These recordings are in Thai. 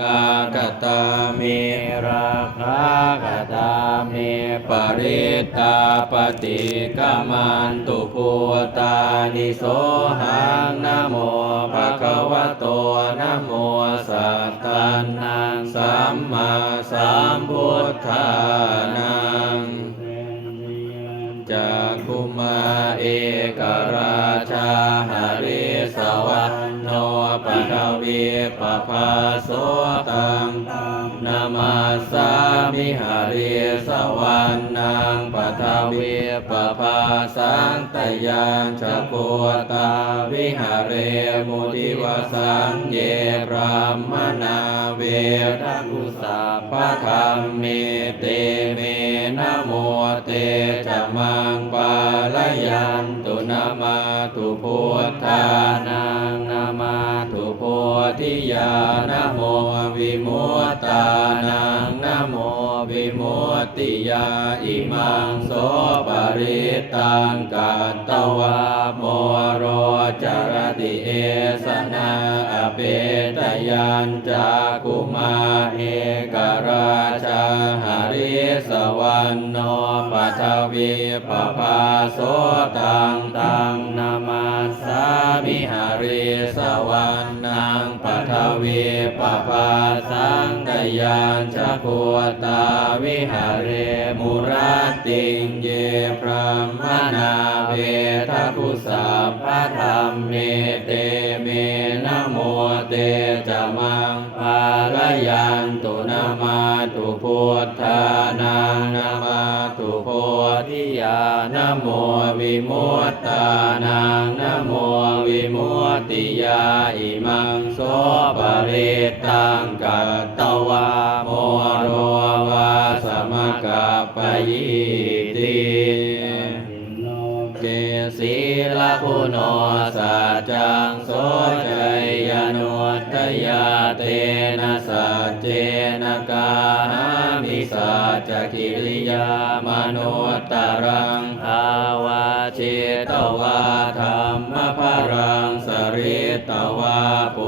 กากตาเมราคากตาเมปริตาปฏิกามันตุปูตานิโสหังนะโมภะคะวะโตนะโมสัตตานังสัมมาสัมพุทธานังจากคุมาเอกราชาหริ ปะทวีปะภาโสตังนามาสามิหาริสวรรนังปะทวีปะภาสังตยังชะโกตาวิหาเรมุทิวสังเยพรามนาเวทกุสาภะคัมเมเตเมนะโมเตจมังปาลยันตุนามาตุพุทธานา ธิยานโมวิมุตตานังนโมวิมุตติยาอิมังโสปริตังกัตตวาโมโรจารติเอสนาอเปตยันจากุมาเอกราชาหาริสวรรณโนปัทวีปภาโสตัง วีปภาสังกยานชะโคตาวิหาเรมุราติงเยพรหมนาเวทกุสาพะธรรมเมเตเมนะโมเตจมังปาลยันตุนามาตุพุทธานังนามาตุโพธิยานโมวิมุตตานังนโมวิมุตติยาอิมัง ปะเรตังกัตตวาโมโรวาสมกัปปยิติเจศีลคุโนสัจจังโสชัยนุตยาเตนะสัจเจนะกาหามิสัจกิริยามนุตตรังภาวาจิตวาธรรมภรังสริตวาปุ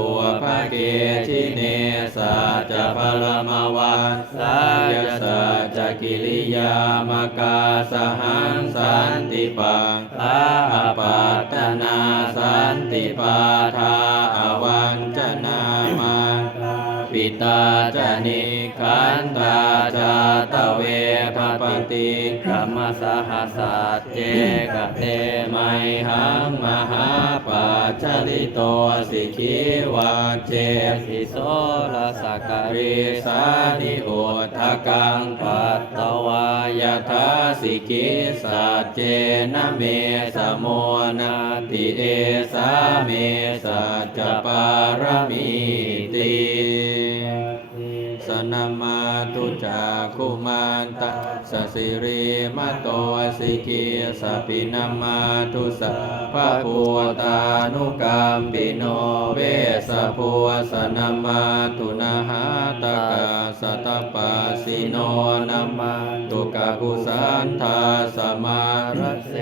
เกชิเนสัจพลมวันสายสัจกิริยามกาสหังสันติปังลาปัตนาสันติปาทาอวัญจน ปิตาจนิขันตาจาตเวภปติกรรมสหัสสะเจกเตไมหังมหาปัจจลิโตสิกิวาเจสิโสรสกริสานิโอทกังปัตตวายทาสิกิสัจเจนะเมสโมนาติเอสาเมสัจจปารมีติ นามาตุจากคุมานตะสสิริมโตสิกิสปินามาตุสัพพุตานุกามปิโนเวสะพุสนามาตุนาหาตกาสตปาสิโนนามาตุกะกุสันทาสมารเส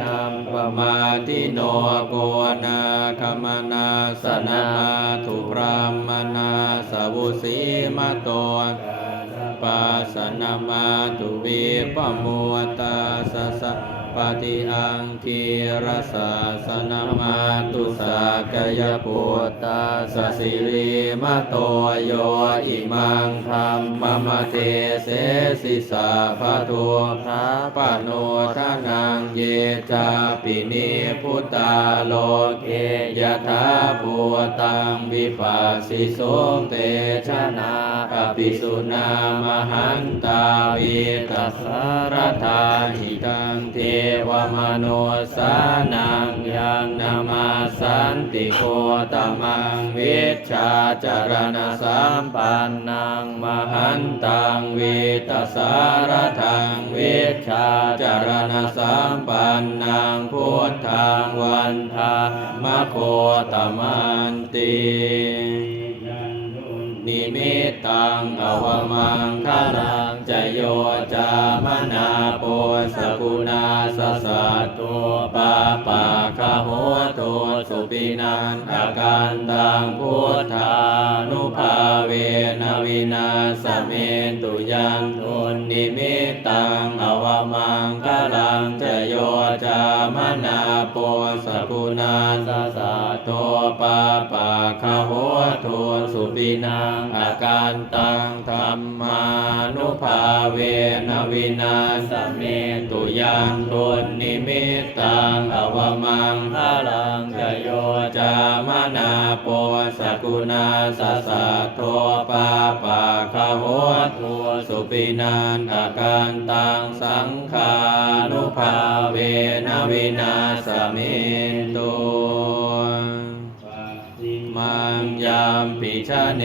นัมปมาติโนโกนาคมนาสนามาตุพรามนาสาวุสีมโตปัสสนามาตุวิปโมตัสสะ ปฏิอังคีรสาสนมาตุสากยปุตตาสสิริมโตโยอิมังธรรมมเทเสสิสาภาตุทาปโนทานังเยจาปินิพุตตาโลเกยถาภูตังวิปัสสิโสเตชนาอภิสุนามหันตาวิตัสสารธาหิตังเทวมโนสานังยังนามาสันติโคตมังวิชาจารณสัมปันนังมหันตังวิตสารทังวิชชาจารณสัมปันนังพุทธังวันทามโคตมันติ นิมิตตังอวมังคลังจโยจามนาโปสกุณาสสัตตัวปาปาคาโหตัวสุปินันอาการตังพุทธานุภาเวนวินาสเมตุยังทุนนิมิตตังอวมังคลังจโยจามนา โปสกุณาสสัตตัวปาปาคาโหตัวสุปินังอาการตังธรรมานุภาเวนวินาสเมตุยังตุนนิมิตตังอวมังคลังจโยจามนาโปสกุณาสสะโทปาปาคาโหทัวสุปินันอาการตังสังขานุภาเวนวินาสเม ชเน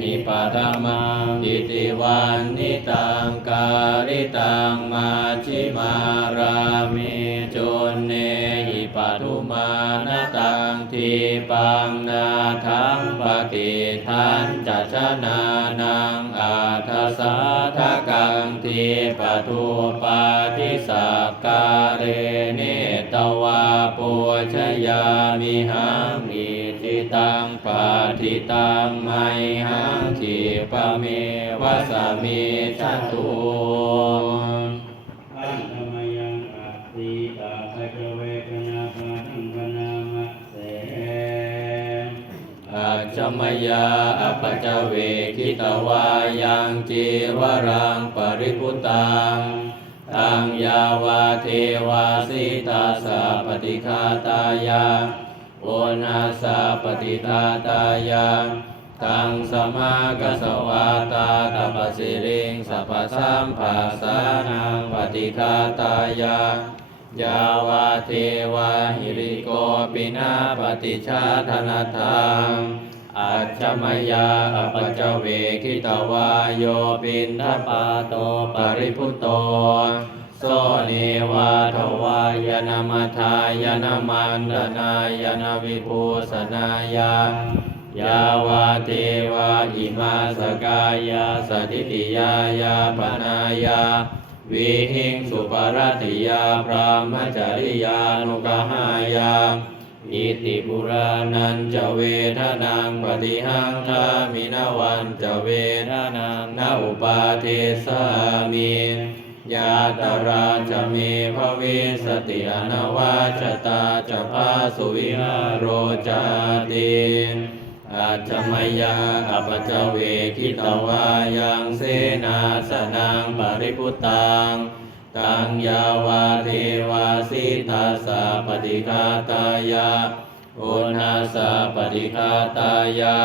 หิปัตมังอิติวันนิตังการิตังมาชิมารามิจุนเนหิปัทุมานตังทีปังนาทังปฏิทันจัชนานังอาทัสสาทกังทีปทุปาทิสักการเรเนตวาปุชยามิหังอิ ตังปาทิตังไมหังขีปะเมวะสามิชตุอันธรรมยังอัตติตาภะเวกนาปะนังปะนามะเสอาจมยาอปจจเวคิตวายังจีวรังปริพุตังตังยาวาเทวาสิตาสาปฏิคาตายา โอนาสาปฏิตาตายาตังสมากสวาตาตปสิริงสัพพสัมภาสานังปฏิคาตายายาวาเทวาหิริโกปินาปฏิชาธนาทังอัจฉมยาอปจจเวคิตวาโยปินทปาโตปริพุตโต โสเนวาทวายนามัทายนามันดนายนาวิภูสนายายาวาเทวาอิมาสกายาสติติยายาปนายาวิหิงสุปรติยาพรามจริยานุกหายาอิติปุรานันจะเวทนังปฏิหังทามินวันจะเวทนังนาอุปาเทสามิ ยาตราจะมีภวิสติอนาวาชตาจะพาสุวิหารโรจาติอาจมยาอปจเวคิตวายังเสนาสนังปริพุตังตังยาวาเทวาสิทาสาปฏิคาตายาโอนาสาปฏิคาตายา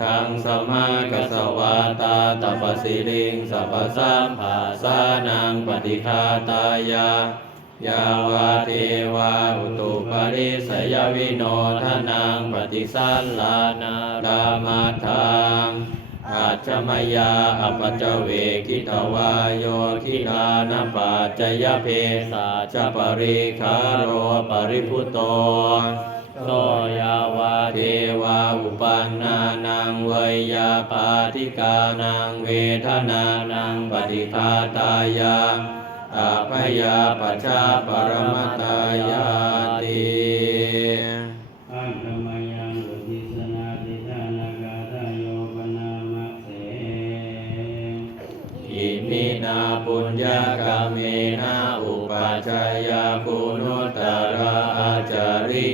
ทังสมากัสวาตาตปสิลิงสัพสัมภาสานังปฏิคาตายายาวาเทวาอุตุปริสยวิโนทนังปฏิสัลลานารามาทังอาจมยาอปจจเวคิตวาโยคิลานปัจจยเพสาจปริคารโรปริพุตโต โสยาวาเทวาอุปันนานังเวยาปาติกานังเวทนานังปฏิคาตายาอาพยาปัจจาปรมตายาติอันธรรมยังอุทิสนาติทานากาทายโยปะนามะเสอิมินาปุญญากาเมนะอุปัชฌายาคุณุตตระอาจาริโย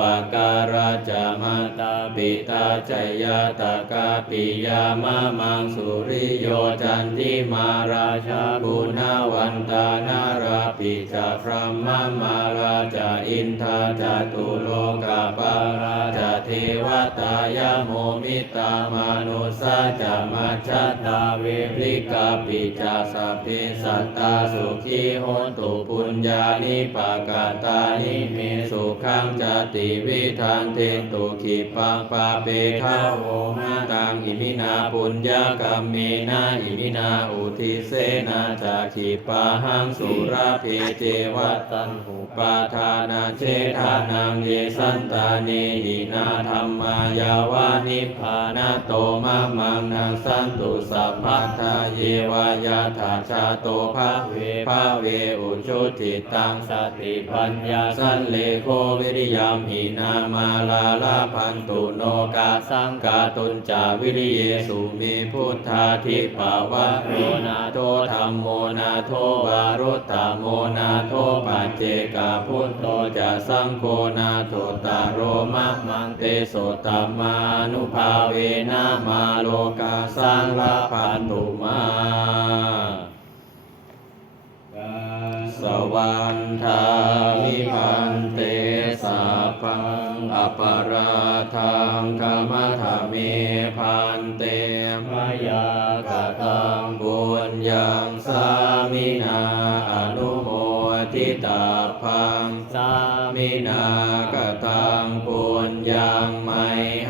ปการาจามาตาปิตาจยาตากาปิยามะมังสุริโยจันทิมาราชาบุณวันตานาราปิจาพรหมมาราจาอินทาจตุโลกาปาราจาเทวตายโมมิตามนุสาจามาชัตตาเวริกาปิจาสัพเพสัตตาสุขีโหนตุปุญญานิปากาตานิเมสุขังจติวิธานเทตุขิปังปาเปทาโวหาตังอิมินาปุญญากรรมเมนะอิมินาอุทิเสนาจากขีปาหังสุราเพเจวัตตันหุปาทานาเชทานังเยสันตาเนหินาธรรมายาวานิพานาโตมะมังนังสันตุสัพพะทาเยวายาถาชาโตภะเวภะเวอุชุติตังสติปัญญาสันเลโควิริยามหินามาลาลาพันตุโนกาสังกาตุนจาวิริเยสุมีพุทธาทิปาวะโรนาโทธรรมโมนาโทวารุตตโมนาโทปัจเจกาพุทโตจะสังโฆนาโทตาโรมะมังเตโสตมานุภาเวนะมาโลกาสังลาพันตุมาสวันทามิพัน อปาราทังธรรมธรรมเมพันเตมยากตังบุญยังสามินาอนุโมทิตาพังสามินากตังบุญยังไมห